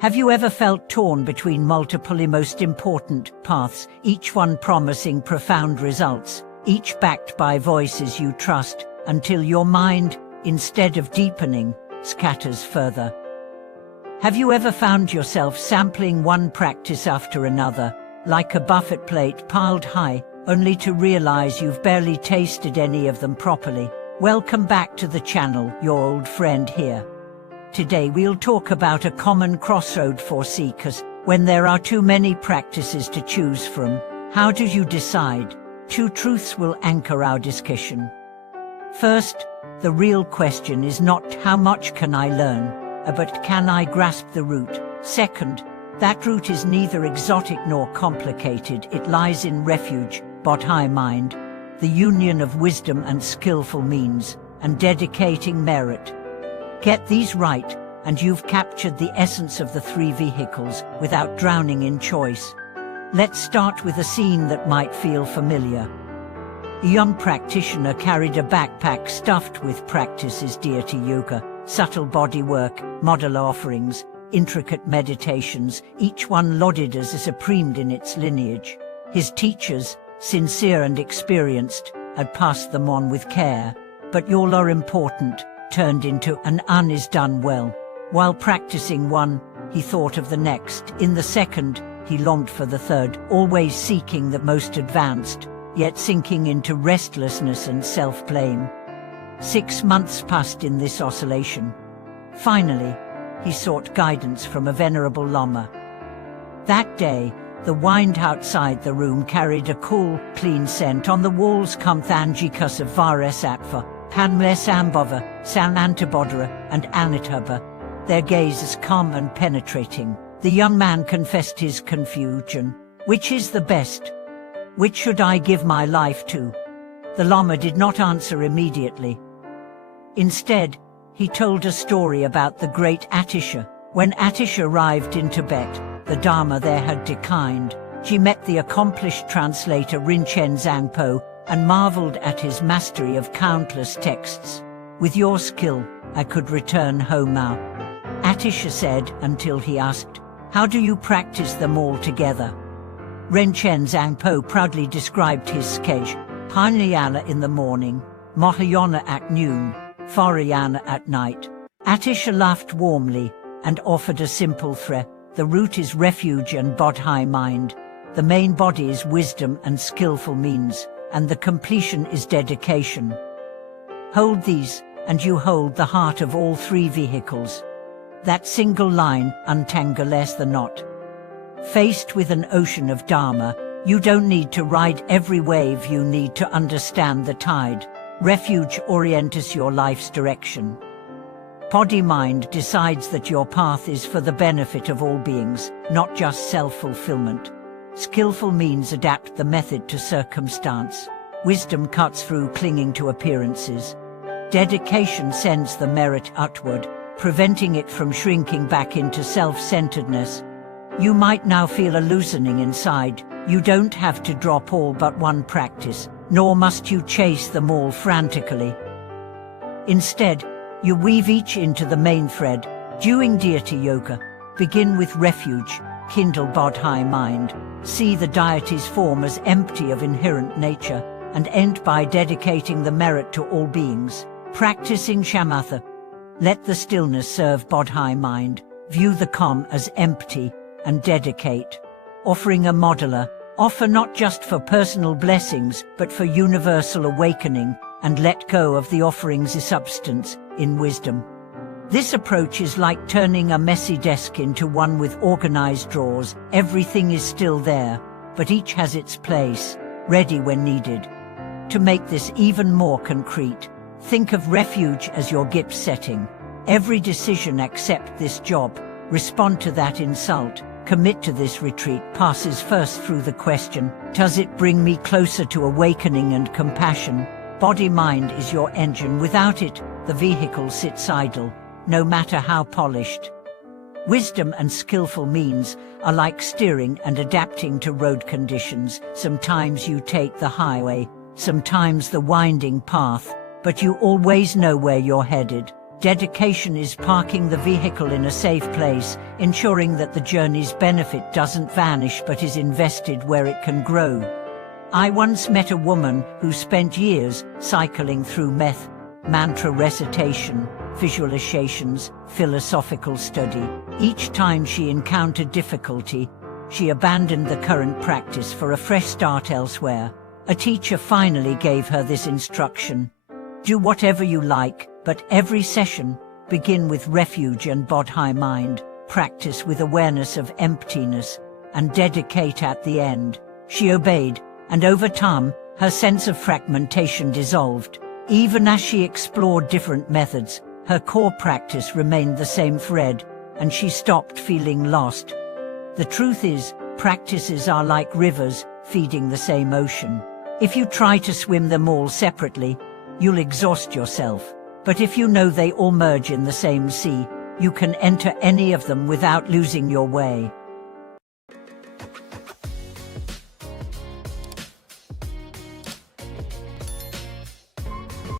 Have you ever felt torn between multiple most important paths, each one promising profound results, each backed by voices you trust, until your mind, instead of deepening, scatters further? Have you ever found yourself sampling one practice after another, like a buffet plate piled high, only to realize you've barely tasted any of them properly? Welcome back to the channel, your old friend here. Today we'll talk about a common crossroad for seekers. When there are too many practices to choose from, how do you decide? Two truths will anchor our discussion. First, the real question is not how much can I learn, but can I grasp the root? Second, that root is neither exotic nor complicated. It lies in refuge, bodhi mind, the union of wisdom and skillful means, and dedicating merit. Get these right, and you've captured the essence of the three vehicles without drowning in choice. Let's start with a scene that might feel familiar. A young practitioner carried a backpack stuffed with practices dear to yoga, subtle body work, modular offerings, intricate meditations, each one lauded as supreme in its lineage. His teachers, sincere and experienced, had passed them on with care, but all are important, turned into an is done well. While practicing one, he thought of the next. In the second, he longed for the third, always seeking the most advanced, yet sinking into restlessness and self-blame. 6 months passed in this oscillation. Finally, he sought guidance from a venerable lama. That day, the wind outside the room carried a cool, clean scent. On the walls Kamthanjikas of Varesattva, Panmesambhava, Sanantabodhara, and Anataba, their gazes calm and penetrating. The young man confessed his confusion. Which is the best? Which should I give my life to? The Lama did not answer immediately. Instead, he told a story about the great Atisha. When Atisha arrived in Tibet, the Dharma there had declined. She met the accomplished translator Rinchen Zangpo and marveled at his mastery of countless texts. With your skill, I could return home now, Atisha said, until he asked, how do you practice them all together? Rinchen Zangpo proudly described his sketch: Parayana in the morning, Mahayana at noon, Farayana at night. Atisha laughed warmly and offered a simple threat. The root is refuge and bodhi mind. The main body is wisdom and skillful means, and the completion is dedication. Hold these, and you hold the heart of all three vehicles. That single line untangles the knot. Faced with an ocean of Dharma, you don't need to ride every wave, you need to understand the tide. Refuge orients your life's direction. Body mind decides that your path is for the benefit of all beings, not just self-fulfillment. Skillful means adapt the method to circumstance. Wisdom cuts through clinging to appearances. Dedication sends the merit outward, preventing it from shrinking back into self-centeredness. You might now feel a loosening inside. You don't have to drop all but one practice, nor must you chase them all frantically. Instead, you weave each into the main thread. Doing deity yoga, begin with refuge, kindle bodhi mind, see the deity's form as empty of inherent nature, and end by dedicating the merit to all beings. Practicing shamatha, let the stillness serve bodhi mind, view the calm as empty, and dedicate. Offering a modular, offer not just for personal blessings, but for universal awakening, and let go of the offering's substance, in wisdom. This approach is like turning a messy desk into one with organized drawers. Everything is still there, but each has its place, ready when needed. To make this even more concrete, think of refuge as your GIP setting. Every decision: accept this job, respond to that insult, commit to this retreat, passes first through the question, does it bring me closer to awakening and compassion? Body-mind is your engine. Without it, the vehicle sits idle, no matter how polished. Wisdom and skillful means are like steering and adapting to road conditions. Sometimes you take the highway, sometimes the winding path, but you always know where you're headed. Dedication is parking the vehicle in a safe place, ensuring that the journey's benefit doesn't vanish but is invested where it can grow. I once met a woman who spent years cycling through mantra recitation, visualizations, philosophical study. Each time she encountered difficulty, she abandoned the current practice for a fresh start elsewhere. A teacher finally gave her this instruction: do whatever you like, but every session, begin with refuge and bodhi mind, practice with awareness of emptiness, and dedicate at the end. She obeyed, and over time, her sense of fragmentation dissolved. Even as she explored different methods, her core practice remained the same thread, and she stopped feeling lost. The truth is, practices are like rivers, feeding the same ocean. If you try to swim them all separately, you'll exhaust yourself. But if you know they all merge in the same sea, you can enter any of them without losing your way.